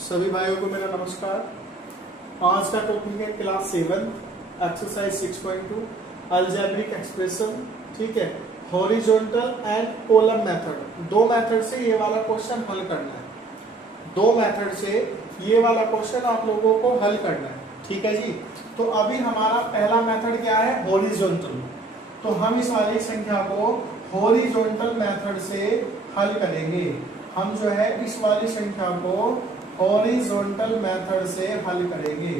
सभी भाइयों को मेरा नमस्कार। आज का टॉपिक है क्लास 7 एक्सरसाइज 6.2 अलजेब्रिक एक्सप्रेशन। ठीक है, हॉरिजॉन्टल एंड कॉलम मेथड। दो मेथड से ये वाला क्वेश्चन हल करना है। दो मेथड से ये वाला क्वेश्चन आप लोगों को हल करना है। ठीक है जी। तो अभी हमारा पहला मेथड क्या है, हॉरिजॉन्टल। तो हम इस वाली संख्या को हॉरिजॉन्टल मेथड से हल करेंगे। हम जो है इस वाली संख्या को हॉरिजॉन्टल मेथड से हल करेंगे।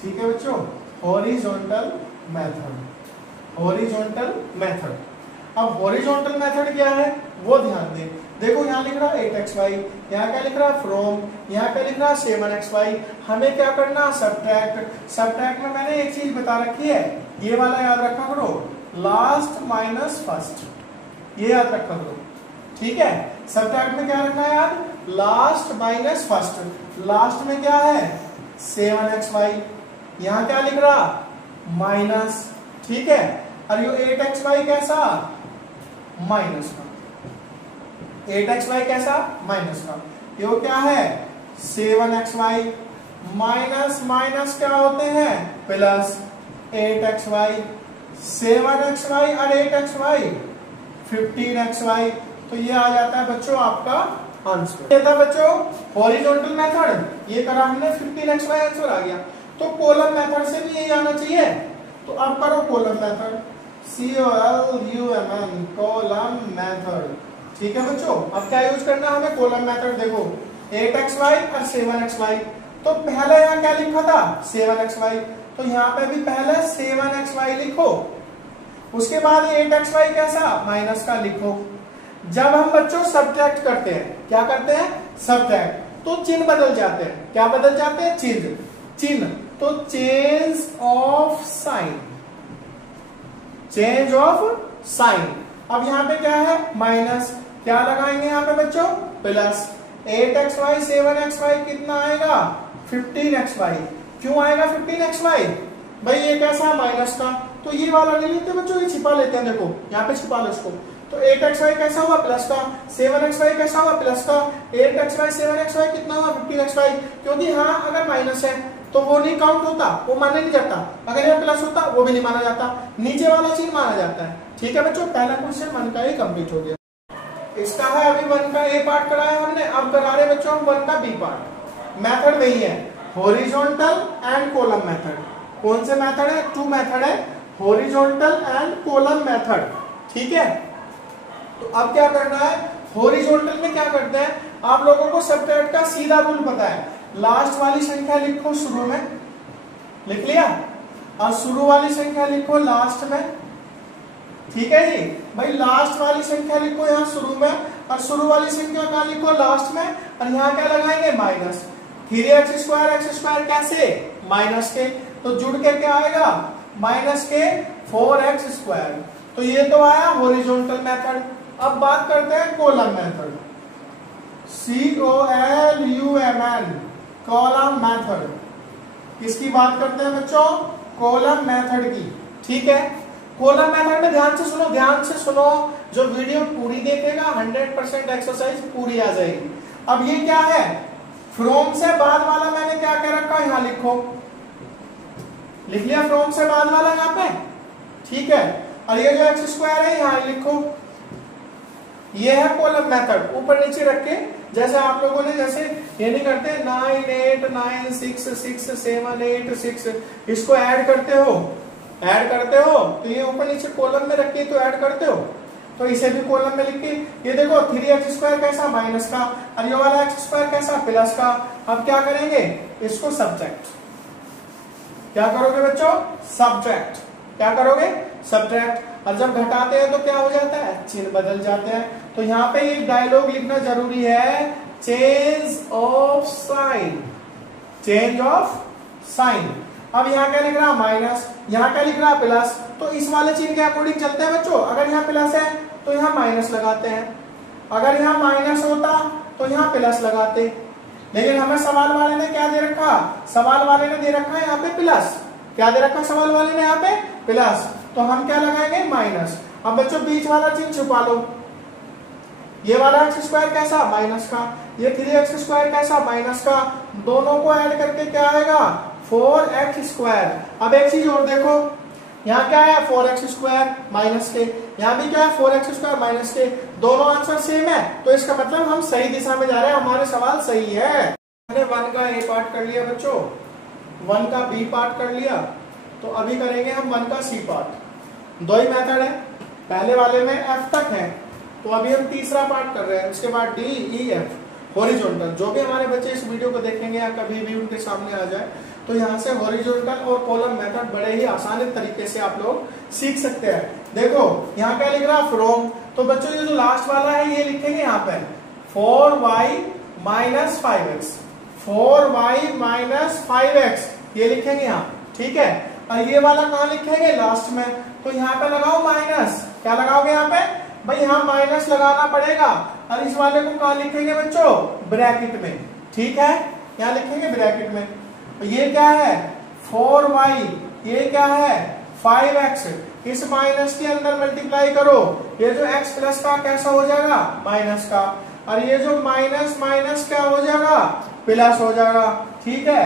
ठीक है बच्चों, हॉरिजॉन्टल मेथड। Horizontal method. अब हॉरिजॉन्टल मेथड क्या है वो ध्यान दें। देखो यहाँ लिख रहा है 8xy, यहाँ क्या लिख रहा है फ्रॉम, यहाँ क्या लिख रहा है 7xy। हमें क्या करना है, सब्ट्रैक्ट। सब्ट्रैक्ट में मैंने एक चीज बता रखी है, ये वाला याद रखा करो, लास्ट माइनस फर्स्ट, ये याद रखा करो। ठीक है, सब्ट्रैक्ट में क्या रखना है यार, लास्ट माइनस फर्स्ट। लास्ट में क्या है 7xy, यहाँ क्या लिख रहा माइनस। ठीक है, और ये 8xy कैसा माइनस का, 8xy कैसा माइनस का। ये क्या है 7xy, माइनस माइनस क्या होते हैं प्लस 8xy। 7xy और 8xy 15xy। तो ये आ जाता है बच्चों आपका आंसर। ये था बच्चों हॉरिजॉन्टल मेथड, ये करा हमने 15xy आंसर आ गया। तो कॉलम मेथड से भी यही आना चाहिए। तो अब करो column method, COLUMN, column method. ठीक है बच्चों, अब क्या यूज करना है हमें, कॉलम मेथड। देखो 8xy और 7xy, तो पहले यहाँ क्या लिखा था 7xy, तो यहाँ पे भी पहले 7xy लिखो, उसके बाद 8xy कैसा माइनस का लिखो। जब हम बच्चों सब्ट्रैक्ट करते हैं, क्या करते हैं सब्ट्रैक्ट, तो चिन्ह बदल जाते हैं। क्या बदल जाते हैं, चिन्ह। चिन्ह तो change of sine, change of sine. अब यहाँ पे क्या है माइनस, क्या लगाएंगे यहाँ पे बच्चों प्लस। 8xy 7xy कितना आएगा 15xy। क्यों आएगा 15xy, भाई ये कैसा माइनस का, तो ये वाला नहीं लेते बच्चों, ये छिपा लेते हैं। देखो यहाँ पे छिपा लो इसको। तो 8xy कैसा हुआ प्लस का, 7xy कैसा हुआ प्लस का, 8xy 7xy कितना हुआ 15xy। क्योंकि हाँ अगर माइनस है तो वो नहीं काउंट होता, वो माना नहीं जाता। अगर ये प्लस होता वो भी नहीं माना जाता, नीचे वाला चीज माना जाता है। ठीक है बच्चों, पहला क्वेश्चन 1 का ही कंप्लीट हो गया। इसका है अभी 1 का ए पार्ट कराया हमने, अब करा रहे बच्चों हम 1 का बी पार्ट। मेथड वही है, हॉरिजॉन्टल एंड कॉलम मेथड। कौन से मेथड है, 2 मेथड है, हॉरिजॉन्टल एंड कॉलम मेथड। ठीक है, तो अब क्या करना है, हॉरिजॉन्टल में क्या करते हैं, आप लोगों को सब्ट्रैक्ट का सीधा रूल पता है। लास्ट वाली संख्या लिखो शुरू में, लिख लिया, और शुरू वाली संख्या लिखो लास्ट में। ठीक है जी, भाई लास्ट वाली संख्या लिखो यहाँ शुरू में, और शुरू वाली संख्या का लिखो लास्ट में, और यहाँ क्या लगाएंगे माइनस। 3x² कैसे माइनस के, तो जुड़ के क्या आएगा माइनस के 4x²। तो ये तो आया हॉरिजॉन्टल मेथड। अब बात करते हैं column method, COLUMN, column method. किसकी बात करते हैं बच्चों, कॉलम मेथड की। ठीक है, कॉलम मेथड में ध्यान से सुनो, ध्यान से सुनो, जो वीडियो पूरी देखेगा 100% एक्सरसाइज पूरी आ जाएगी। अब ये क्या है, फ्रॉम से बाद वाला मैंने क्या कह रखा है, यहाँ लिखो, लिख लिया फ्रॉम से बाद वाला यहाँ पे। ठीक है, और ये जो x² है यहाँ लिखो। ये है कॉलम मेथड, ऊपर नीचे रख के, जैसे आप लोगों ने जैसे ये नहीं करते 9 8 9 6 6 7 8 6, इसको ऐड करते हो, ऐड करते हो, तो ये ऊपर नीचे कॉलम में रख के तो ऐड करते हो। तो इसे भी कॉलम में लिख के, ये देखो 3x² कैसा माइनस का, और ये वाला x² कैसा प्लस का। अब क्या करेंगे, इसको सब्ट्रैक्ट। क्या करोगे बच्चों, सब्ट्रैक्ट। क्या करोगे, सब्ट्रैक्ट। और जब घटाते हैं तो क्या हो जाता है, चिन्ह बदल जाते हैं। तो यहाँ पे एक डायलॉग लिखना जरूरी है, change of sine, change of sine. अब यहाँ क्या लिख रहा है माइनस, यहाँ क्या लिख रहा है प्लस। तो इस वाले चिन्ह के अकॉर्डिंग चलते हैं बच्चों। अगर यहाँ प्लस है तो यहाँ माइनस लगाते हैं, अगर यहाँ माइनस होता तो यहाँ प्लस लगाते। लेकिन हमें सवाल वाले ने क्या दे रखा, सवाल वाले ने दे रखा है यहाँ पे प्लस। क्या दे रखा सवाल वाले ने यहाँ पे प्लस, तो हम क्या लगाएंगे माइनस। अब बच्चों बीच वाला चिन्ह छुपा लो, ये वाला एक्स स्क्वायर कैसा, माइनस का, ये 3x स्क्वायर कैसा, माइनस का, दोनों को ऐड करके क्या आएगा, 4x स्क्वायर। अब एक चीज और देखो, यहाँ क्या है 4x स्क्वायर माइनस के, यहाँ भी क्या है 4x स्क्वायर माइनस के, दोनों आंसर सेम है, तो इसका मतलब हम सही दिशा में जा रहे हैं, हमारे सवाल सही है। मैंने 1 का ए पार्ट कर लिया बच्चों, 1 का बी पार्ट कर लिया, तो अभी करेंगे हम 1 का सी पार्ट। दो ही मेथड है, पहले वाले में एफ तक है, तो अभी हम तीसरा पार्ट कर रहे हैं, उसके बाद डी ई एफ हॉरिजॉन्टल। जो भी हमारे बच्चे इस वीडियो को देखेंगे या कभी भी उनके सामने आ जाए, तो यहाँ से हॉरिजॉन्टल और कॉलम मेथड बड़े ही आसान तरीके से आप लोग सीख सकते हैं। देखो यहाँ क्या लिख रहा है, फ्रॉम, तो बच्चों ये जो लास्ट वाला है ये लिखेंगे यहाँ पे 4y minus 5x, 4y minus 5x ये लिखेंगे यहाँ, ठीक है। और ये वाला कहाँ लिखेंगे, लास्ट में, तो यहाँ पे लगाओ माइनस, क्या लगाओगे यहाँ पे भाई, यहाँ माइनस लगाना पड़ेगा, और इस वाले को कहाँ लिखेंगे बच्चों, ब्रैकेट में, ठीक है, यहाँ लिखेंगे ब्रैकेट में। तो ये क्या है 4y, ये क्या है 5x, इस माइनस के अंदर मल्टीप्लाई करो, ये जो x प्लस का कैसा हो जाएगा, माइनस का, और ये जो माइनस माइनस क्या हो जाएगा, प्लस हो जाएगा, ठीक है।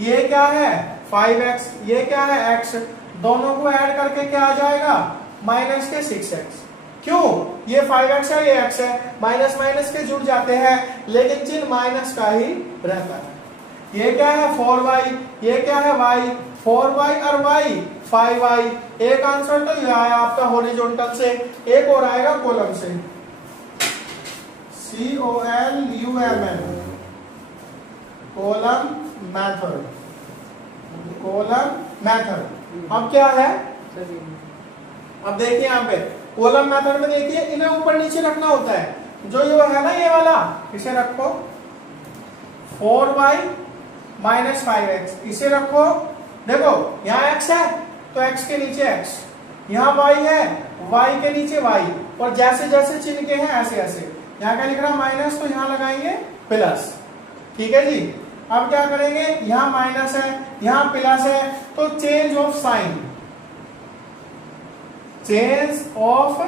ये क्या है 5x, ये क्या है x, दोनों को ऐड करके क्या आ जाएगा, माइनस के 6x। क्यों, ये 5x है, ये x है, माइनस माइनस के जुड़ जाते हैं, लेकिन चिन्ह माइनस का ही रहता है। ये क्या है 4y, ये क्या है y, 4y और y 5y। एक आंसर तो यह आया आपका हॉरिजॉन्टल से, एक और आएगा कॉलम से, COLUMN, column method, column method. अब क्या है, अब देखिए यहाँ पे कॉलम मेथड में देखिए इन्हें ऊपर नीचे रखना होता है, जो ये है ना ये वाला, इसे रखो 4y माइनस 5x, इसे रखो, देखो यहाँ x है तो x के नीचे x, यहाँ y है y के नीचे y, और जैसे जैसे चिन्ह के हैं ऐसे ऐसे, यहाँ क्या लिख रहा है माइनस, तो यहाँ लगाएंगे प्लस, ठीक है जी। अब क्या करेंगे, यहाँ माइनस है यहाँ प्लस है, तो change of sine, change of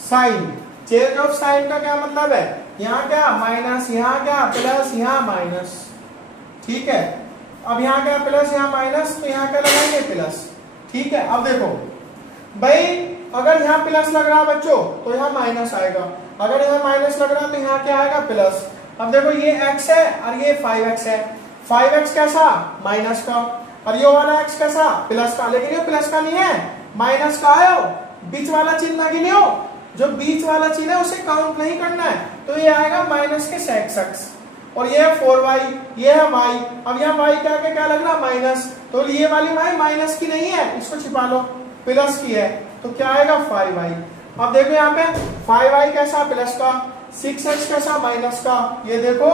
sine, change of sine का क्या मतलब है, यहाँ क्या माइनस, यहाँ क्या प्लस, यहाँ माइनस, ठीक है। अब यहाँ क्या प्लस, यहाँ माइनस, तो यहाँ क्या लगाएंगे प्लस, ठीक है। अब देखो भाई, अगर यहाँ प्लस लग रहा है बच्चों तो यहाँ माइनस आएगा, अगर यहाँ माइनस लग रहा है तो यहाँ क्या आएगा प्लस। अब देखो ये x है और ये 5x है, 5x कैसा, माइनस का, और ये वाला x कैसा, प्लस का, लेकिन ये प्लस का नहीं है, माइनस का आयो, बीच वाला चिन्ह ना गिनियो, जो बीच वाला चिन्ह है उसे काउंट नहीं करना है, तो ये आएगा माइनस के 6x, और ये है 4y, ये है y। अब यहाँ y क्या के क्या लग रहा है माइनस, तो ये वाली y माइनस की नहीं है, इसको छिपा लो, प्लस की है, तो क्या आएगा 5y। अब देखो यहाँ पे 5y कैसा, प्लस का, 6x कैसा, माइनस का, ये देखो,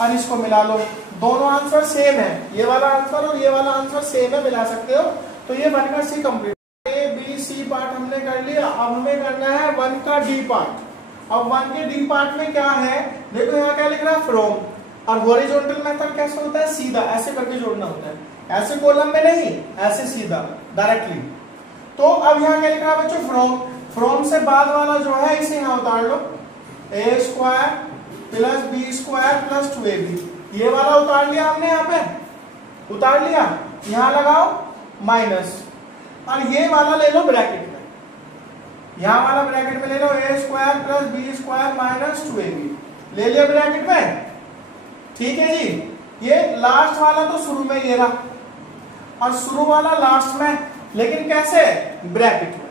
और इसको मिला लो, दोनों आंसर सेम है, ये वाला आंसर और ये वाला आंसर सेम है, मिला सकते हो। तो ये 1 का C complete, A B C part हमने कर लिया, अब हमें करना है 1 का डी पार्ट। अब 1 के डी पार्ट में क्या है, देखो यहाँ क्या लिख रहा है फ्रॉम, और हॉरिजॉन्टल मेथड कैसा होता है, सीधा ऐसे करके जोड़ना होता है, ऐसे कॉलम में नहीं, ऐसे सीधा डायरेक्टली। तो अब यहाँ क्या लिख रहा है बच्चों, फ्रॉम, फ्रॉम से बाद वाला जो है इसे यहाँ उतार लो, a square plus B square plus 2ab, ये वाला उतार लिया हमने, यहाँ पे उतार लिया, यहाँ लगाओ माइनस, और ये वाला ले लो ब्रैकेट में, यहाँ वाला ब्रैकेट में ले लो, a square plus B square minus 2ab, ले लिया ब्रैकेट में, ठीक है जी। ये लास्ट वाला तो शुरू में ये रहा, और शुरू वाला लास्ट में, लेकिन कैसे, ब्रैकेट में।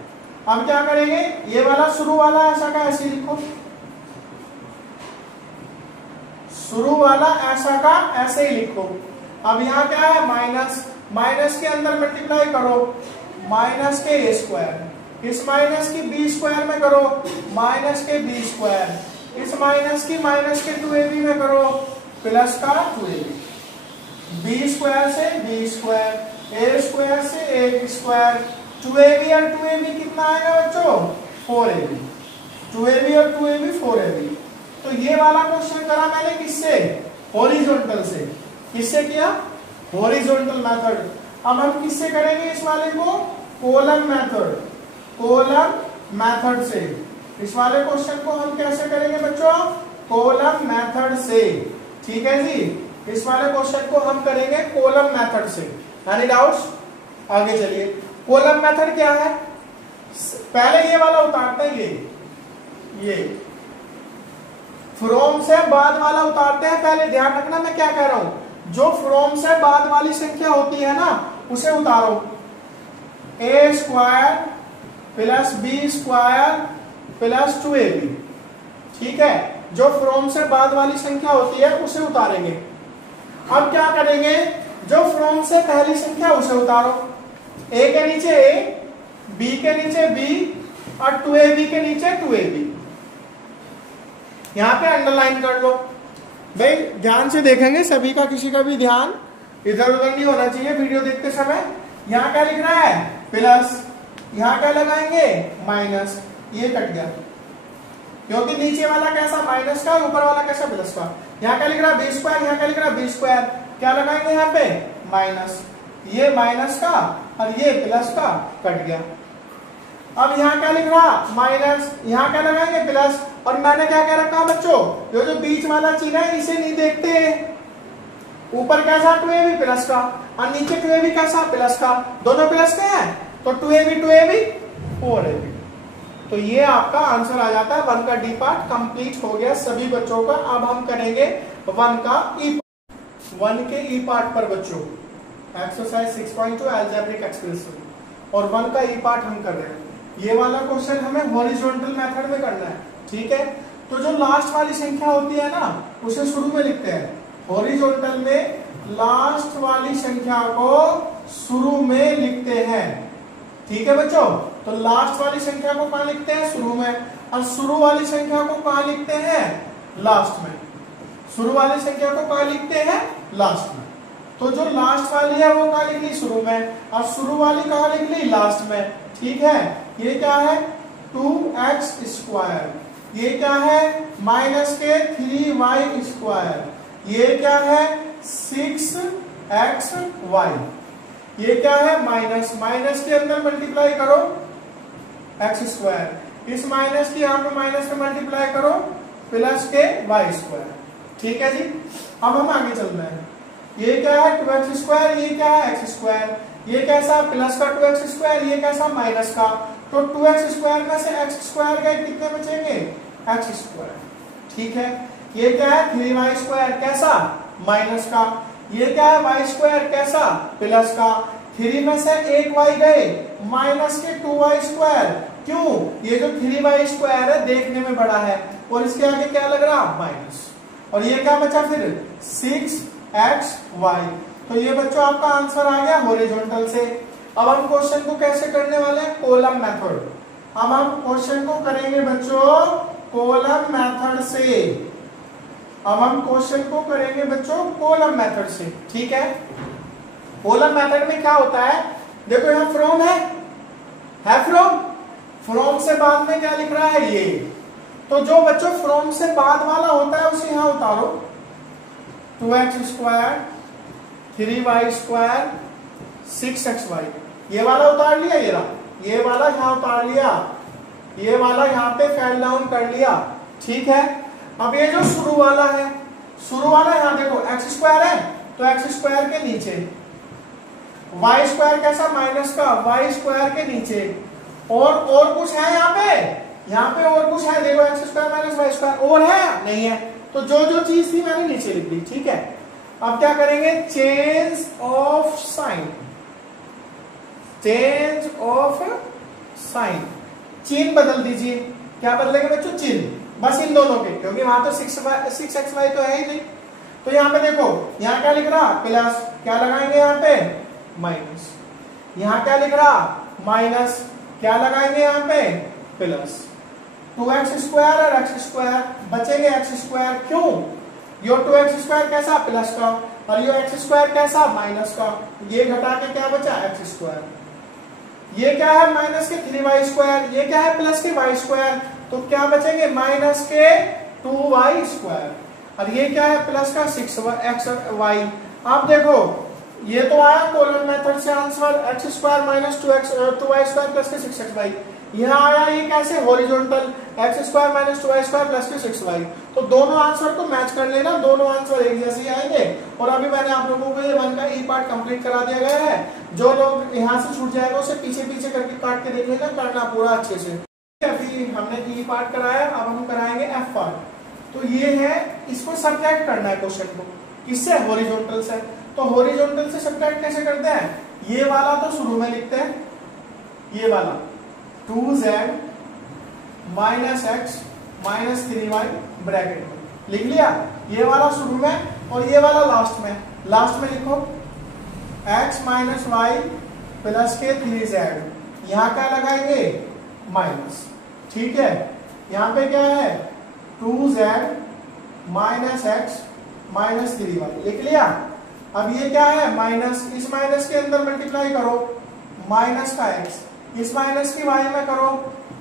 अब क्या करेंगे, ये वाला शुरू वाला ऐसा का ऐसे लिखो, शुरू वाला ऐसा का ऐसे ही लिखो। अब यहाँ क्या है माइनस, माइनस के अंदर मल्टीप्लाई करो, माइनस के a स्क्वायर, इस माइनस की b स्क्वायर में करो, माइनस के b स्क्वायर, इस माइनस की माइनस के 2ab में करो, प्लस का 2ab, b स्क्वायर से b स्क्वायर, a स्क्वायर से a स्क्वायर, 2ab और 2ab कितना आएगा बच्चों, 4ab, 2ab और 2ab 4ab। तो ये वाला क्वेश्चन करा मैंने किससे, हॉरिजॉन्टल से, किससे किया, हॉरिजॉन्टल मेथड। अब हम किससे करेंगे इस वाले को, कॉलम मेथड, कॉलम मेथड से, इस वाले क्वेश्चन को हम कैसे करेंगे बच्चों? कॉलम मेथड से। ठीक है जी, इस वाले क्वेश्चन को हम करेंगे कॉलम मेथड से। Any doubts? आगे चलिए, कॉलम मेथड क्या है? पहले ये वाला उतारते हैं, ये फ्रॉम से बाद वाला उतारते हैं। पहले ध्यान रखना मैं क्या कह रहा हूं, जो फ्रॉम से बाद वाली संख्या होती है ना उसे उतारो। A square plus B square plus 2ab। ठीक है, जो फ्रॉम से बाद वाली संख्या होती है उसे उतारेंगे। अब क्या करेंगे, जो फ्रॉम से पहली संख्या उसे उतारो। ए के नीचे ए, बी के नीचे बी और 2ab के नीचे 2ab। यहां पे अंडरलाइन कर लो भाई, ध्यान से देखेंगे सभी का, किसी का भी ध्यान इधर उधर नहीं होना चाहिए वीडियो देखते समय। यहां क्या लिख रहा है? प्लस। यहां क्या लगाएंगे? माइनस। ये कट गया क्योंकि नीचे वाला कैसा माइनस का, ऊपर वाला कैसा प्लस का। यहाँ क्या लिख रहा है? B square. यहाँ क्या लिख रहा है? B square. क्या लगाएंगे यहाँ पे? माइनस। ये माइनस का और ये प्लस का कट गया। अब यहाँ क्या लिख रहा? माइनस। यहाँ क्या लगाएंगे? प्लस। और मैंने क्या कह रखा बच्चों, जो बीच वाला चिन्ह है इसे नहीं देखते। ऊपर कैसा? 2ab प्लस का और नीचे 2ab कैसा? प्लस का। दोनों प्लस के हैं तो 2ab 4ab। तो ये आपका आंसर आ जाता है। 1 का डी पार्ट कंप्लीट हो गया सभी बच्चों का। अब हम करेंगे 1 का ई, 1 के ई पार्ट पर बच्चों, एक्सरसाइज 6.2 अलजेब्रिक एक्सप्रेशन, और 1 का ई पार्ट हम कर रहे हैं। ये वाला क्वेश्चन हमें हॉरिजॉन्टल मेथड में करना है। ठीक है, तो जो लास्ट वाली संख्या होती है ना उसे शुरू में लिखते हैं। हॉरिजॉन्टल में लास्ट वाली संख्या को शुरू में लिखते हैं। ठीक है बच्चों, तो लास्ट वाली संख्या को कहां लिखते हैं? शुरू में। और शुरू वाली संख्या को कहां लिखते हैं? लास्ट में। शुरू वाली संख्या को कहां लिखते हैं? लास्ट में। तो जो लास्ट वाली है वो कहां लिख ली? शुरू में। और शुरू वाली कहां लिख ली? लास्ट में। ठीक है, ये क्या है? 2x square. ये क्या है? माइनस के 3y स्क्वायर। ये क्या है? 6xy। ये क्या है? माइनस। माइनस के अंदर मल्टीप्लाई करो एक्स स्क्वायर, इस माइनस की यहां पे माइनस में मल्टीप्लाई करो प्लस के वाई स्क्वायर। ठीक है जी, अब हम आगे चल रहे हैं। ये क्या है? 2x square. ये क्या है? X square. ये कैसा? प्लस का 2x स्क्वायर। ये कैसा? माइनस का। तो 2x स्क्वायर में से एक्स स्क्वायर गए, कितने बचेंगे? X square. ठीक है, ये क्या है? 3y square. कैसा? माइनस का। ये क्या है? y square. कैसा? प्लस का। 3 में से एक y गए, माइनस के 2y स्क्वायर। क्यों? ये जो 3y स्क्वायर है देखने में बड़ा है और इसके आगे क्या लग रहा? माइनस। और ये क्या बचा फिर? 6xy। तो ये बच्चों आपका आंसर आ गया हॉरिजॉन्टल से। अब हम क्वेश्चन को कैसे करने वाले हैं? Column method. अब हम क्वेश्चन को करेंगे बच्चों कॉलम मेथड से। अब हम क्वेश्चन को करेंगे बच्चों कॉलम मेथड से। ठीक है, कॉलम मेथड में क्या होता है? देखो यहां फ्रॉम है फ्रॉम। फ्रॉम से बाद में क्या लिख रहा है? ये। तो जो बच्चों फ्रॉम से बाद वाला होता है उसे यहां उतारो। 2x square 3y square 6xy। ये वाला उतार लिया, ये वाला यहां उतार लिया, ये वाला यहां पे फेल डाउन कर लिया। ठीक है, अब ये जो शुरू वाला है, शुरू वाला यहां देखो एक्स स्क्वायर है तो एक्स स्क्वायर के नीचे, वाई स्क्वायर कैसा? माइनस का, वाई स्क्वायर के नीचे। और कुछ है यहाँ पे और कुछ है, देखो X square minus Y square. और है? नहीं है। तो जो चीज थी मैंने नीचे लिख दी। ठीक है, अब क्या करेंगे? Change of sine. Change of sine, चिन्ह बदल दीजिए। क्या बदलेंगे बच्चों? चिन्ह, बस इन दोनों के, क्योंकि वहां तो 6xy तो है ही नहीं। तो यहाँ पे देखो, यहाँ क्या लिख रहा? प्लस। क्या लगाएंगे यहाँ पे? माइनस। यहाँ क्या लिख रहा? माइनस। क्या लगाएंगे यहाँ पे? प्लस। 2x स्क्वायर और x स्क्वायर बचेंगे x स्क्वायर। क्यों? यो 2x स्क्वायर कैसा? प्लस का, और यो x स्क्वायर कैसा? माइनस का। ये घटा के क्या बचा? x square. ये क्या है? माइनस के 3y स्क्वायर। ये क्या है? प्लस के y स्क्वायर। तो क्या बचेंगे? माइनस के 2y स्क्वायर। और ये क्या है? प्लस का 6xy। आप देखो ये तो आया कॉलम मेथड से answer, x square minus 2y square plus के 6xy। यहाँ आया ये कैसे horizontal, x square minus 2y square plus के 6y। तो दोनों आंसर को मैच कर लेना, दोनों आंसर एक जैसे ही आएंगे। और अभी मैंने आप लोगों को ये 1 का ई पार्ट कंप्लीट करा दिया गया है। जो लोग यहाँ से छूट जाएगा उसे पीछे पीछे करके काट के देख लेना, करना पूरा अच्छे से। अभी हमने ई पार्ट कराया, अब हम कराएंगे एफ पार्ट। तो ये है, इसको सब्ट्रैक्ट करना है क्वेश्चन को, किससे, हॉरिजॉन्टल से। तो हॉरिजॉन्टल से सब्ट्रैक्ट कैसे करते हैं, ये वाला तो शुरू में लिखते हैं, ये वाला 2z minus x minus 3y bracket में लिख लिया, ये वाला शुरू में और ये वाला लास्ट में। लास्ट में लिखो x माइनस वाई प्लस के 3z, यहाँ क्या लगाएंगे, माइनस, ठीक है। यहाँ पे क्या है, 2z minus x minus 3y लिख लिया। अब ये क्या है, माइनस, इस माइनस के अंदर मल्टीप्लाई करो, माइनस का x, इस माइनस की y में करो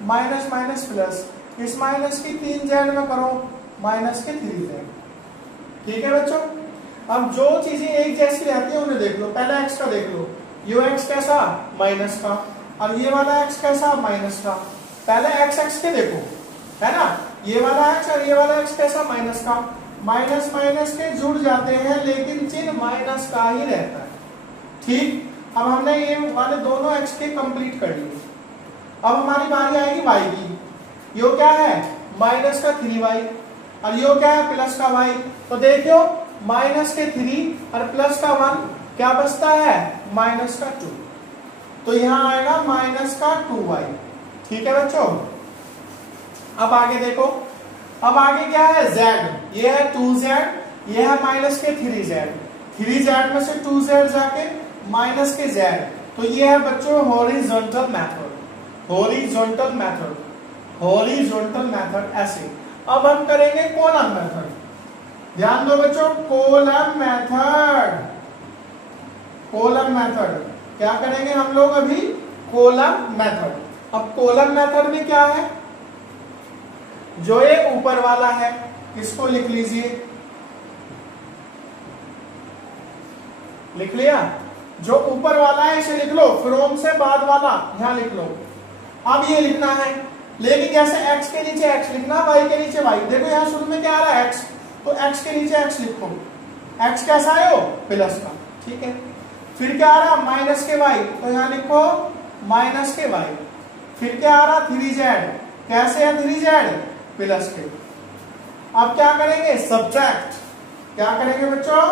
माइनस माइनस प्लस, इस माइनस की 3z में करो माइनस के 3z। ठीक है बच्चों। अब जो चीजें एक जैसी रहती है उन्हें देख लो। पहले x का देख लो, ये x कैसा, माइनस का, और ये वाला x कैसा, माइनस का। पहले x के देखो, है ना, ये वाला x और ये वाला x कैसा, माइनस का। माइनस माइनस के जुड़ जाते हैं लेकिन चिन्ह माइनस का ही रहता है, ठीक। अब हमने ये वाले दोनों x के कंप्लीट कर लिए। अब हमारी बारी आएगी y की। यो क्या है, माइनस का 3y और यो क्या है, प्लस का y। तो देखियो माइनस के 3 और प्लस का 1 क्या बचता है, माइनस का 2। तो यहां आएगा माइनस का 2y। ठीक है बच्चों। अब आगे देखो, अब आगे क्या है, z, ये है 2z, ये है माइनस के 3z, 3z में से 2z जाके माइनस के z। तो ये है बच्चों horizontal method, horizontal method, horizontal method ऐसे। अब हम करेंगे कॉलम मेथड। ध्यान दो बच्चों, कॉलम मेथड, कॉलम मेथड क्या करेंगे हम लोग अभी, कॉलम मेथड। अब कॉलम मेथड में क्या है, जो ये ऊपर वाला है इसको लिख लीजिए, लिख लिया। जो ऊपर वाला है इसे लिख लो, फ्रॉम से बाद वाला यहां लिख लो। अब ये लिखना है, लेकिन जैसे x के नीचे x लिखना, y के नीचे y। देखो यहां शुरू में क्या आ रहा है, x, तो x के नीचे x लिखो। x कैसा है, वो प्लस का, ठीक है। फिर क्या आ रहा, माइनस के y, तो यहां लिखो माइनस के y। फिर क्या आ रहा, 3z, कैसे है 3z, प्लस के। अब क्या करेंगे, सब्ट्रैक्ट। क्या करेंगे बच्चों,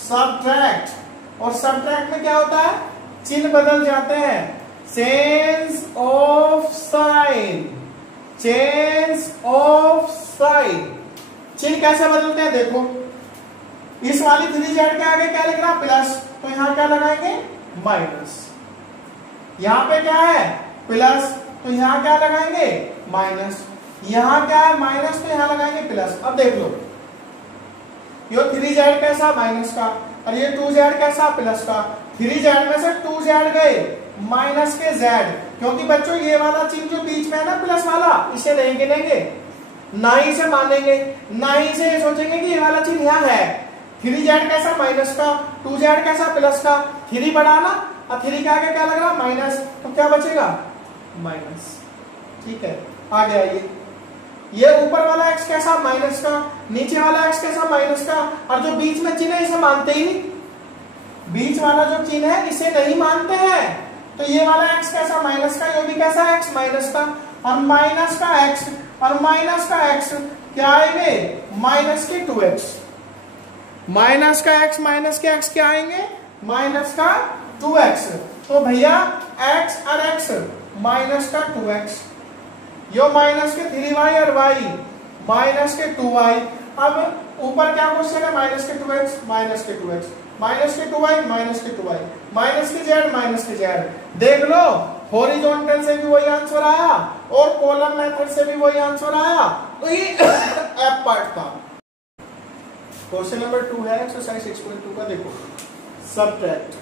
सब्ट्रैक्ट। और सब्ट्रैक्ट में क्या होता है, चिन्ह बदल जाते हैं, change of sine, change of sine. चिन्ह कैसे बदलते हैं, देखो इस वाली 3z के आगे क्या लिख रहा, प्लस, तो यहां क्या लगाएंगे, माइनस। यहां पे क्या है, प्लस, तो यहां क्या लगाएंगे, माइनस। यहां क्या है, माइनस, तो यहां लगाएंगे प्लस। अब देख लो, ये 3z कैसा, माइनस का, और ये 2z कैसा, प्लस का। 3z में से 2z गए माइनस के z, क्योंकि बच्चों ये वाला चिन्ह जो बीच में है ना, प्लस वाला, इसे नहीं गिनेंगे, ना ही इसे मानेंगे, ना ही इसे सोचेंगे कि ये वाला चिन्ह यहाँ है। 3z कैसा, माइनस का, 2z कैसा, प्लस का। 3 बढ़ाना और 3 के आगे क्या लग रहा, माइनस, तो क्या बचेगा, माइनस। ठीक है, आगे आइए। ये ऊपर वाला x कैसा, माइनस का, नीचे वाला x कैसा, माइनस का, और जो बीच में चिन्ह है इसे मानते ही नहीं, बीच वाला जो चिन्ह है इसे नहीं मानते हैं। तो ये वाला x कैसा, माइनस का, ये भी कैसा है, x माइनस का, और माइनस का x और माइनस का x क्या आएंगे, माइनस के 2x। माइनस का x माइनस के x क्या आएंगे, माइनस का 2x। तो भैया x और x माइनस का 2x, यो माइनस के 3y और y माइनस के 2y। अब ऊपर क्या क्वेश्चन है, माइनस के 2x, माइनस के 2x, माइनस के 2y, माइनस के 2y, माइनस के z, माइनस के z। देख लो, हॉरिजॉन्टल से भी वही आंसर आया और कॉलम मेथड से भी वही आंसर आया। तो ये एफ पार्ट था। क्वेश्चन नंबर 2 है एक्सरसाइज 6.2 का। देखो, सब्ट्रैक्ट,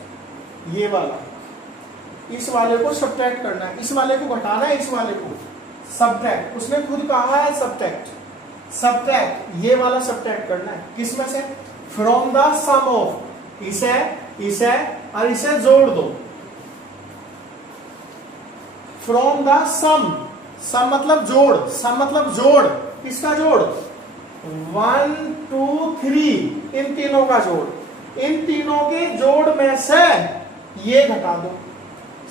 ये वाला, इस वाले को सब्ट्रैक्ट करना है, इस वाले को घटाना है, इस वाले को सब्ट्रैक्ट। उसने खुद कहा है सब्ट्रैक्ट, सब्ट्रैक्ट, ये वाला सब्ट्रैक्ट करना है, किसमें से, फ्रॉम द सम ऑफ, इसे इसे और इसे जोड़ दो, फ्रॉम द सम सम मतलब जोड़, सम मतलब जोड़, किसका जोड़? 1 2 3 इन तीनों का जोड़, इन तीनों के जोड़ में से ये घटा दो,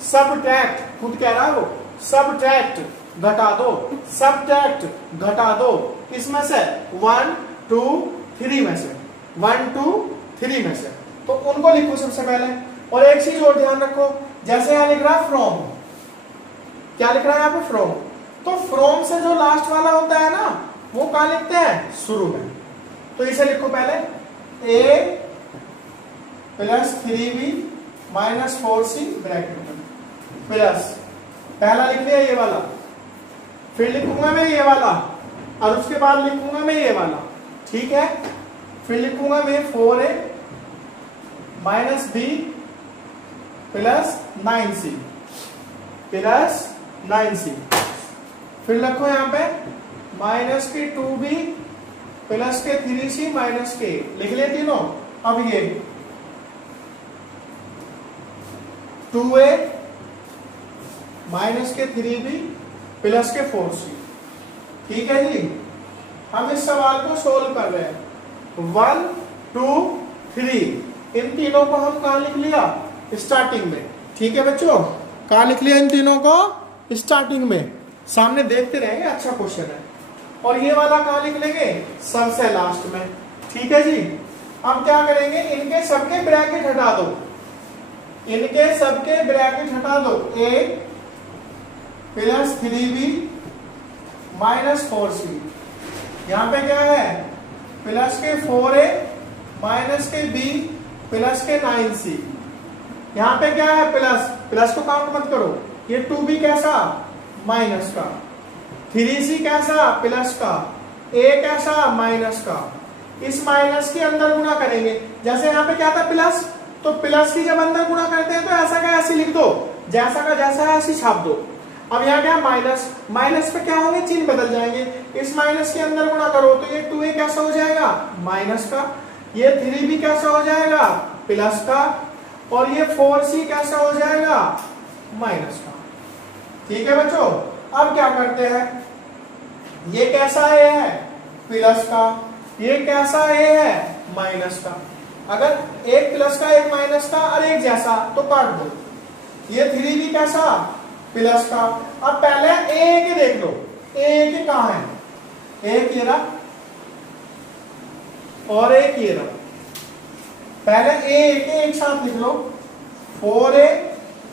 सबट्रैक्ट, खुद कह रहा है वो, सबट्रैक्ट घटा दो, सबट्रैक्ट घटा दो, इसमें से 1 2 3 में से, 1 2 3 में से, तो उनको लिखो सबसे पहले। और एक चीज और ध्यान रखो, जैसे यहां लिख रहा है फ्रॉम, क्या लिख रहा है यहाँ पे? फ्रॉम। तो फ्रॉम से जो लास्ट वाला होता है ना, वो कहां लिखते हैं? शुरू में। तो इसे लिखो पहले, a plus 3b minus 4c bracket में, प्लस पहला लिख लिया ये वाला, फिर लिखूंगा मैं ये वाला, और उसके बाद लिखूंगा मैं ये वाला, ठीक है? फिर लिखूंगा मैं 4a minus b plus 9c plus 9c, फिर रखो यहां पे माइनस के 2b प्लस के 3c माइनस के, लिख लिया तीनों। अब ये 2a माइनस के 3b प्लस के 4c, ठीक है जी? हम इस सवाल को सोल्व कर रहे हैं। 1 2 3 इन तीनों को हम कहा लिख लिया? स्टार्टिंग में, ठीक है बच्चों? कहा लिख लिया इन तीनों को? स्टार्टिंग में। सामने देखते रहेंगे, अच्छा क्वेश्चन है। और ये वाला कहा लिख लेंगे? सबसे लास्ट में, ठीक है जी? अब क्या करेंगे, इनके सबके ब्रैकेट हटा दो, इनके सबके ब्रैकेट हटा दो। a plus 3b minus 4c, यहां पे क्या है? प्लस के 4a माइनस के b प्लस के 9c, यहां पे क्या है? प्लस, प्लस को काउंट मत करो। ये 2b कैसा? माइनस का, 3c कैसा? प्लस का, a कैसा? माइनस का। इस माइनस के अंदर गुणा करेंगे, जैसे यहाँ पे क्या था? प्लस, तो प्लस की जब अंदर गुणा करते हैं तो ऐसा का ऐसे लिख दो, जैसा का जैसा है ऐसे छाप दो। अब यहाँ क्या? माइनस, माइनस पे क्या होंगे? चिन्ह बदल जाएंगे। इस माइनस के अंदर गुणा करो तो ये 2a कैसा हो जाएगा? माइनस का, ये 3b कैसा हो जाएगा? प्लस का, और ये 4c कैसा हो जाएगा? माइनस का, ठीक है बच्चों? अब क्या करते हैं, ये कैसा a है? प्लस का, ये कैसा a है? माइनस का। अगर एक प्लस का एक माइनस का और एक जैसा तो काट दो। ये 3b कैसा? प्लस का। अब पहले a के देख लो, a के कहां है? एक ये रहा और एक ये रहा। पहले a के एक साथ लिख लो, 4a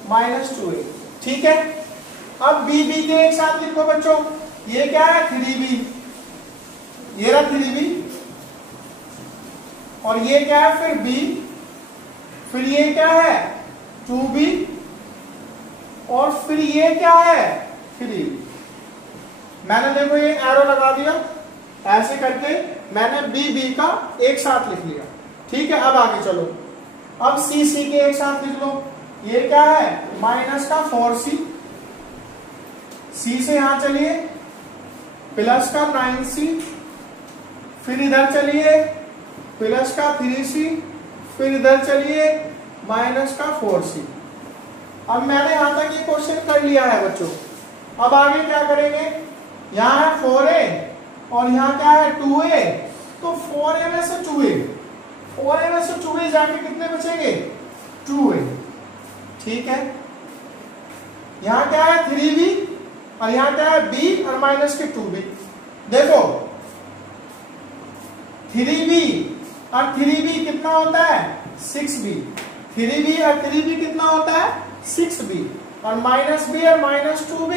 माइनस 2a, ठीक है? अब b के एक साथ लिखो बच्चों, ये क्या है? 3b, ये रहा 3b, और ये क्या है? फिर b, फिर ये क्या है? 2b, और फिर ये क्या है? 3b। मैंने देखो ये एरो लगा दिया, ऐसे करके मैंने b का एक साथ लिख लिया, ठीक है? अब आगे चलो, अब c के एक साथ लिख लो। ये क्या है? माइनस का 4c, c से यहां चलिए, प्लस का 9c, फिर इधर चलिए प्लस का 3c, फिर इधर चलिए माइनस का 4c। अब मैंने यहां तक ये क्वेश्चन कर लिया है बच्चों। अब आगे क्या करेंगे, यहां है 4a और यहां क्या है? 2a, तो 4a में से 2a, 4a में से 2a जाके कितने बचेंगे? 2a, ठीक है? यहां क्या है? 3b, और यहां क्या है? b और माइनस के 2b। देखो 3b और 3b कितना होता है? 6b। 3b और 3b कितना होता है? 6b, और माइनस b और माइनस 2b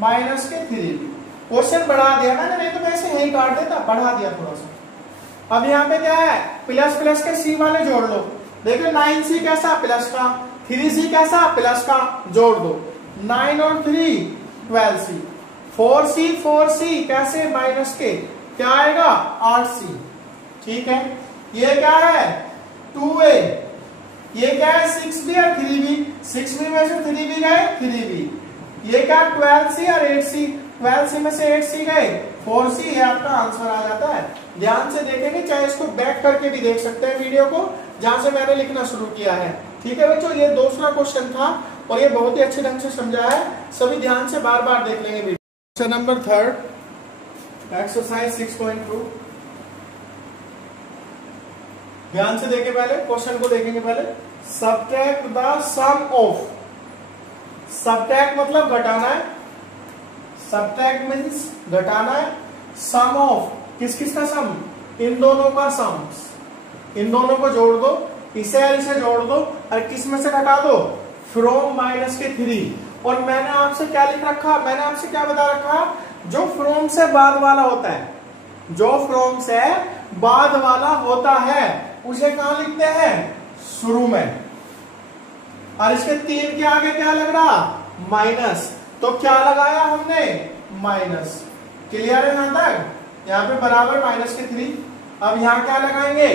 माइनस के 3b। क्वेश्चन बढ़ा दिया मैंने, नहीं तो वैसे यही काट देता, बढ़ा दिया थोड़ा सा। अब यहाँ पे क्या है? प्लस प्लस के c वाले जोड़ लो। देखो 9c कैसा? प्लस का, 3c कैसा? प्लस का, जोड़ दो। 9 और 3 12c, 4c कैसे? माइनस के, क्या आएगा? 8c, ठीक है? ये क्या है? 2a, ये क्या है? 6b और 3b, 6b में से 3b गए, 3b। ये क्या? 12c और 8c, 12c में से 8c गए, 4c। ये आपका आंसर आ जाता है। ध्यान से देखेंगे, चाहे इसको बैक करके भी देख सकते हैं वीडियो को, जहां से मैंने लिखना शुरू किया है, ठीक है बच्चों? ये दूसरा क्वेश्चन था और ये बहुत ही अच्छे ढंग से समझा है। सभी ध्यान से बार बार देख लेंगे वीडियो। Question number 3 exercise 6.2। ध्यान से देखें, पहले क्वेश्चन को देखेंगे। पहले subtract the sum of, subtract मतलब घटाना है, सब्ट्रैक्ट मींस घटाना है, सम ऑफ किस किस का सम, इन दोनों का सम, इन दोनों को जोड़ दो, इसे और इसे जोड़ दो और किस में से घटा दो, फ्रॉम माइनस के 3। और मैंने आपसे क्या लिख रखा, मैंने आपसे क्या बता रखा, जो फ्रॉम से बाद वाला होता है, जो फ्रॉम से बाद वाला होता है उसे कहां लिखते हैं, शुरू में। और इसके 3 के आगे क्या लग रहा, माइनस, तो क्या लगाया हमने, माइनस। क्लियर है यहां तक, यहां पे बराबर माइनस के 3। अब यहां क्या लगाएंगे,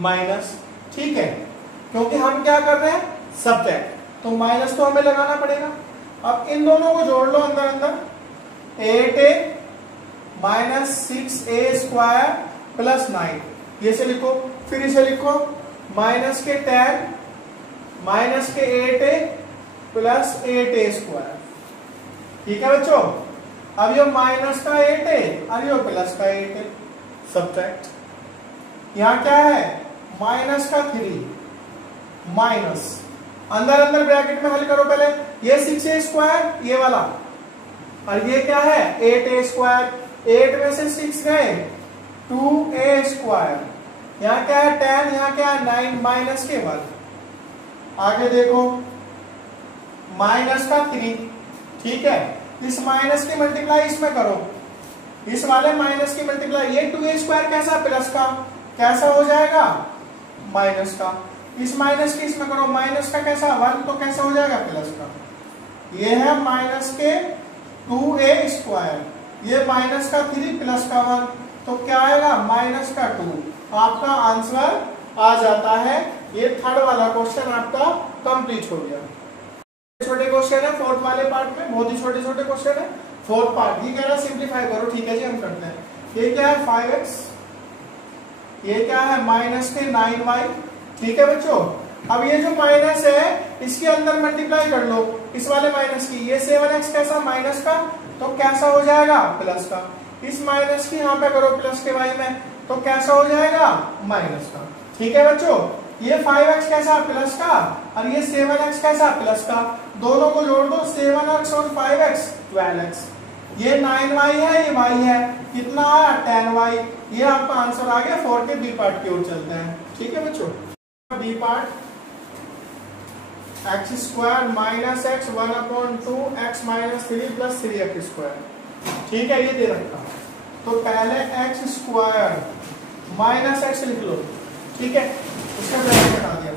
माइनस, ठीक है, क्योंकि हम क्या कर रहे हैं, सब्ट्रैक्ट, तो माइनस तो हमें लगाना पड़ेगा। अब इन दोनों को जोड़ लो अंदर अंदर, 8a minus 6a square plus 9, ये से लिखो, फिर इसे लिखो माइनस के 10 माइनस के 8a प्लस 8a स्क्वायर। ठीक है बच्चों, अब ये माइनस का 8a और ये प्लस का 8a, सब्ट्रैक्ट। यहां क्या है, माइनस का 3 माइनस, अंदर अंदर ब्रैकेट में हल करो पहले, ये 6a स्क्वायर ये वाला, और ये क्या है 8a स्क्वायर, 8 में से 6 गए 2a स्क्वायर, यहाँ क्या है 10, यहाँ क्या है 9, माइनस के बाद आगे देखो माइनस का 3, ठीक है, इस माइनस की मल्टीप्लाई इसमें करो, इस वाले माइनस की मल्टीप्लाई, ये 2a स्क्वायर कैसा, प्लस का, कैसा हो जाएगा, माइनस का, इस माइनस की इसमें करो, माइनस का कैसा 1, तो कैसा हो जाएगा, प्लस का। ये है माइनस के 2a स्क्वायर, ये माइनस का 3 प्लस का 1, तो क्या आएगा, माइनस का 2। आपका आंसर आ जाता है। ये थर्ड वाला क्वेश्चन आपका कंप्लीट हो गया। छोटे क्वेश्चन है फोर्थ वाले पार्ट में, बहुत ही छोटे छोटे क्वेश्चन है। फोर्थ पार्ट ये कह रहा है सिंप्लीफाई करो, ठीक है जी, हम करते हैं। ये क्या है 5x, ये क्या है माइनस के 9y, ठीक है बच्चों। अब ये जो माइनस है इसके अंदर मल्टीप्लाई कर लो इस वाले माइनस की, ये 7x कैसा, माइनस का, तो कैसा हो जाएगा, प्लस का। इस माइनस की यहाँ पे करो प्लस के y में, तो कैसा हो जाएगा, माइनस का। ठीक है बच्चों, ये 5x कैसा, प्लस का, और ये 7x कैसा, प्लस का, दोनों को जोड़ दो, 7x और 5x 12x, ये 9y है, ये y है, कितना आया 10y। ये आपका आंसर आ गया। 4 के बी पार्ट की ओर चलते हैं। ठीक है बच्चों, B part, X square minus X 1/2 X minus 3 plus 3x square, ठीक है, ये दे रखा। तो पहले एक्स स्क्वायर माइनस एक्स लिख लो, ठीक है, उसका ब्रैकेट हटा दिया।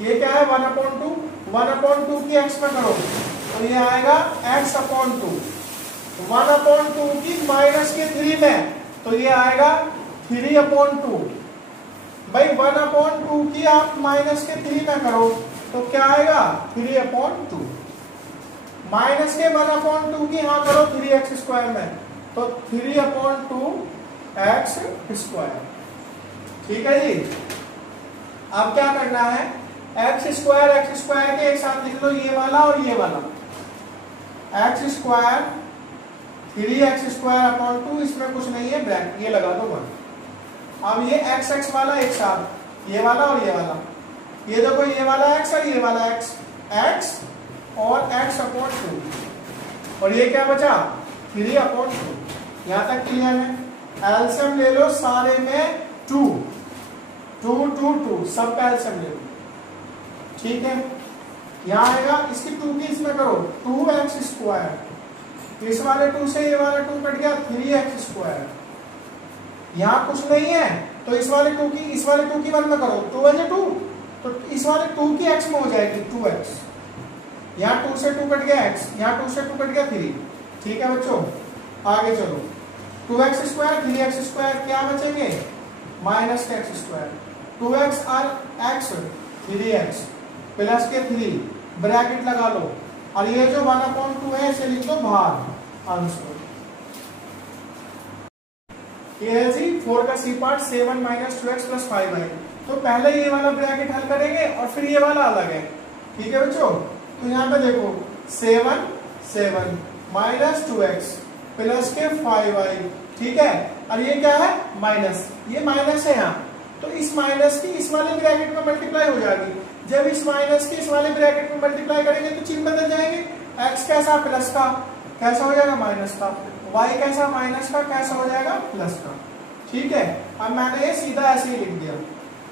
ये क्या है 1/2, 1/2 की एक्स में करो, और ये आएगा x/2, 1/2 की माइनस के 3 में, तो ये आएगा 3/2। भाई 1/2 की आप माइनस के 3 में करो, तो क्या आएगा 3/2। माइनस के 1/2 की यहाँ करो 3x स्क्वायर में, तो 3/2 x स्क्वायर। ठीक है जी, अब क्या करना है, x स्क्वायर के एक साथ लिख लो, ये वाला और ये वाला, x स्क्वायर 3x स्क्वायर 2, इसमें कुछ नहीं है, ब्रैकेट ये लगा दो 1। अब ये x वाला एक साथ, ये वाला और ये वाला, ये देखो ये वाला x और ये वाला x और x/2, और ये क्या बचा 3/2। यहां तक क्लियर है। एलसीएम ले लो सारे में 2 2 2 2, सब का एलसीएम ले लो, ठीक है। यहां आएगा इसकी 2 की इसमें करो 2x स्क्वायर, इस वाले 2 से ये वाला 2 कट गया 3x स्क्वायर। यहां कुछ नहीं है, तो इस वाले 2 की 1 में करो, 2 है 2, तो इस वाले 2 की x में हो जाएगी 2x। यहाँ 2 से 2 कट गया x, यहाँ 2 से 2 कट गया 3। ठीक है बच्चों, आगे चलो, 2x स्क्वायर 3x स्क्वायर क्या बचेंगे, माइनस के x स्क्वायर, 2x और x 3x प्लस के 3, ब्रैकेट लगा लो, और ये जो 1/2 है इसे लिख दो बाहर आंसर। ये है जी 4 का सी पार्ट, 7 - 2x + 5y। तो पहले ये वाला ब्रैकेट हल करेंगे और फिर ये वाला अलग है। ठीक है बच्चों, तो यहाँ पे देखो 7 - 2x प्लस के 5y, ठीक है। और ये क्या है माइनस, ये माइनस है यहाँ, तो इस माइनस की इस वाले ब्रैकेट में मल्टीप्लाई हो जाएगी। जब इस माइनस की इस वाले ब्रैकेट में मल्टीप्लाई करेंगे तो चिन्ह बदल जाएंगे। x कैसा प्लस का कैसा हो जाएगा माइनस का, y कैसा माइनस का कैसा हो जाएगा प्लस का, ठीक है। अब मैंने ये सीधा ऐसे ही लिख दिया,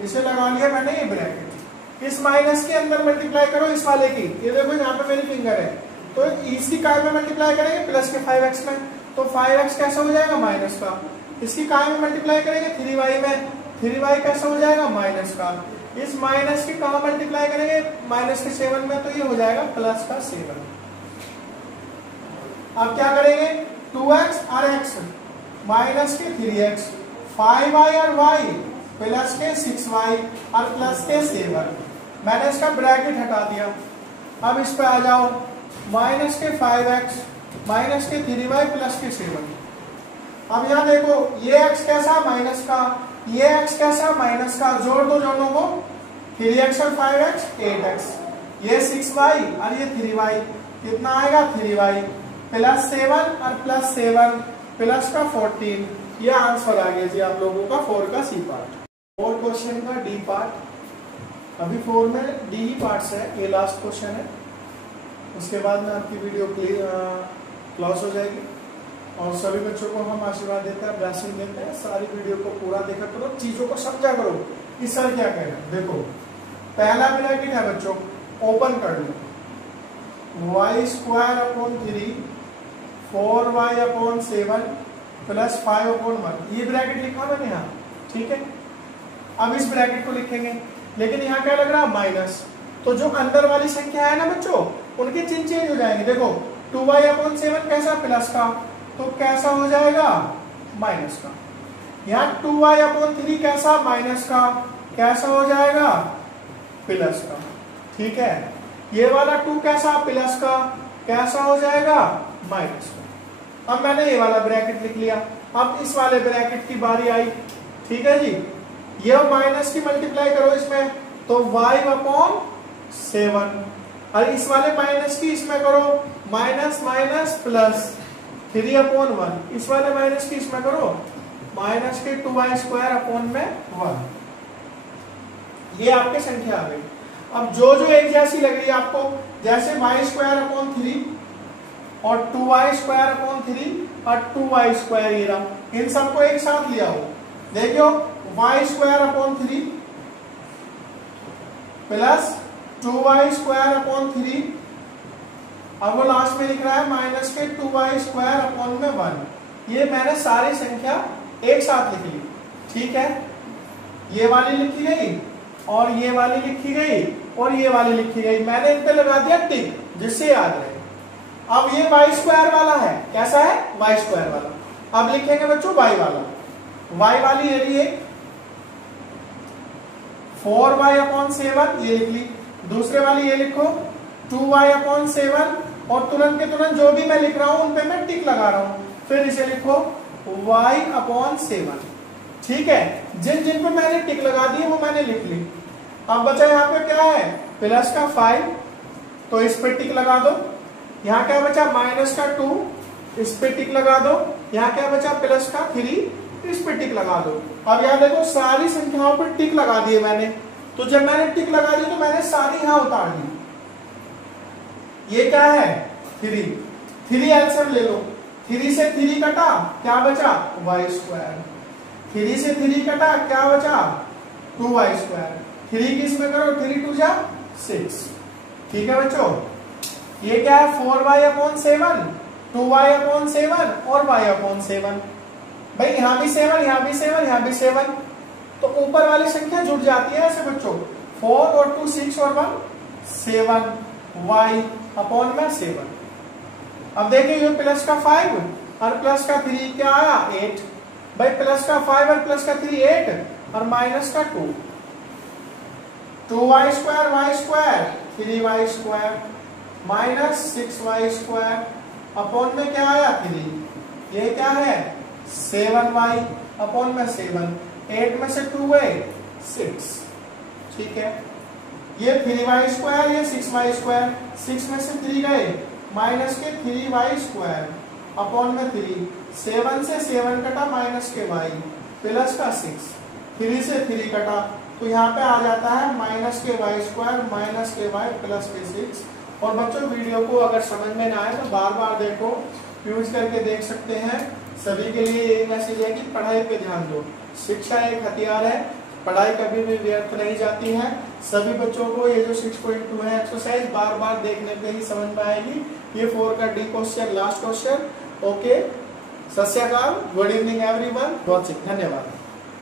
इसे लगा लिया मैंने ये ब्रैकेट। इस माइनस के अंदर मल्टीप्लाई करो इस वाले की, ये देखो यहाँ पे मेरी फिंगर है, तो इसकी काय में मल्टीप्लाई करेंगे प्लस के 5x में, तो 5x कैसा हो जाएगा माइनस का। इसकी काय में मल्टीप्लाई करेंगे 3y में, 3y कैसा हो जाएगा माइनस का। इस माइनस के कहाँ मल्टीप्लाई करेंगे माइनस के 7 में, तो ये हो जाएगा प्लस का 7। अब क्या करेंगे 2x और x माइनस के 3x, 5y और y प्लस के 6y और प्लस के 7। मैंने इसका ब्रैकेट हटा दिया। अब इस पे आ जाओ, माइनस के 5x माइनस के 3y प्लस के 7। अब यहाँ देखो ये x कैसा माइनस का, ये x कैसा माइनस का, जोड़ दो दोनों को, 3x और 5x 8x, ये 6y और ये 3y, कितना आएगा 3y प्लस 7 और प्लस 7 प्लस का 14। ये आंसर आ गया जी आप लोगों का 4 का सी पार्ट। 4 क्वेश्चन का डी पार्ट, अभी 4 में डी ही पार्ट्स है, ये लास्ट क्वेश्चन है, उसके बाद में आपकी वीडियो क्लोज हो जाएगी। और सभी बच्चों को हम आशीर्वाद देते हैं, ब्लेसिंग देते हैं, सारी वीडियो को पूरा देखा करो, चीजों को समझा करो कि सर क्या कह रहे हैं। देखो पहला ब्रैकेट है बच्चों, ओपन कर लो, y square upon 3 4y upon 7 plus 5 upon 1, ये ब्रैकेट लिखा मैंने यहाँ, ठीक है। अब इस ब्रैकेट को लिखेंगे, लेकिन यहाँ क्या लग रहा है माइनस, तो जो अंदर वाली संख्या है ना बच्चों उनके चिन्ह चेंज हो जाएंगे। देखो 2y अपॉन 7 कैसा प्लस का, तो कैसा हो जाएगा माइनस का। यहाँ 2y अपॉन 3 कैसा माइनस का, कैसा हो जाएगा प्लस का, ठीक है। ये वाला 2 कैसा प्लस का, कैसा हो जाएगा माइनस का। अब मैंने ये वाला ब्रैकेट लिख लिया। अब इस वाले ब्रैकेट की बारी आई, ठीक है जी। ये माइनस की मल्टीप्लाई करो इसमें, तो y अपॉन 7, और इस वाले माइनस की इसमें करो, माइनस माइनस प्लस 3 अपॉन 1, इस वाले माइनस की इसमें करो, माइनस के 2y स्क्वायर अपॉन में 1। ये आपके संख्या आ गई। अब जो जो एक जैसी लग रही है आपको, जैसे y स्क्वायर अपॉन 3 और 2y स्क्वायर अपॉन 3 और 2y स्क्वायर, ये रहा, इन सबको एक साथ लिया हो। देखियो y square upon 3 plus 2y square upon 3, अब वो लास्ट में लिख रहा है माइनस के 2y स्क्वायर अपॉन में 1। ये मैंने सारी संख्या एक साथ लिख ली, ठीक है। ये वाली लिखी गई और ये वाली लिखी गई और ये वाली लिखी गई, मैंने इन पे लगा दिया टिक जिससे याद रहे। अब ये y स्क्वायर वाला है, कैसा है y स्क्वायर वाला। अब लिखेंगे बच्चों y वाला, y वाली ये रही 4y अपॉन 7, ये लिख ली। दूसरे वाली ये लिखो 2y अपॉन 7, और तुरंत के तुरंत जो भी मैं लिख रहा हूं उन पे मैं टिक लगा रहा हूं। फिर इसे लिखो y अपॉन 7, ठीक है। जिन जिन पे मैंने टिक लगा दी वो मैंने लिख ली। अब बचा यहाँ पे क्या है प्लस का 5, तो इस पे टिक लगा दो। यहाँ क्या बचा माइनस का 2, इस पे टिक लगा दो। यहाँ क्या बचा प्लस का 3, इस पे टिक लगा दो। अब यहाँ देखो सारी संख्याओं पे टिक लगा दिए मैंने, तो जब मैंने टिक लगा दी तो मैंने सारी यहाँ उतार दी। ये क्या है 3 एलसीएम ले लो, 3 से 3 कटा, क्या बचा y स्क्वायर। 3 से 3 कटा, क्या बचा 2y स्क्वायर। 3 किस में करो, 3 2 जा 6, ठीक है बच्चों। ये क्या है 4y अपॉन 7, 2y अपॉन 7 और y अपॉन 7। भाई यहाँ भी 7, यहाँ भी 7, यहाँ भी 7, तो ऊपर वाली संख्या जुड़ जाती है ऐसे बच्चों। 4 और 2 6 और 1 7, y अपॉन में 7। अब देखिए ये प्लस का 5 और प्लस का 3 क्या आया 8। भाई प्लस का 5 और प्लस का 3 8 और माइनस का 2, 2y square y square 3y square minus 6y square upon में क्या आया 3। ये क्या है 7y अपॉन में 7, 8 में से 2 गए 6, ठीक है। ये 3y स्क्वायर, ये 6y स्क्वायर, 6 में से 3 गए माइनस के 3y स्क्वायर अपॉन में 3, 7 से 7 कटा माइनस के वाई प्लस का 6, 3 से 3 कटा तो यहाँ पे आ जाता है माइनस के वाई स्क्वायर माइनस के वाई प्लस के 6। और बच्चों वीडियो को अगर समझ में ना आए तो बार बार देखो, यूज करके देख सकते हैं। सभी के लिए यही मैसेज है कि पढ़ाई पे ध्यान दो, शिक्षा एक हथियार है, पढ़ाई कभी भी व्यर्थ नहीं जाती है। सभी बच्चों को ये जो 6.2 है एक्सरसाइज बार बार देखने पे ही समझ में आएगी। ये 4 का D question last question. Okay, सत श्री अकाल, गुड इवनिंग एवरीवन, वॉचिंग, धन्यवाद।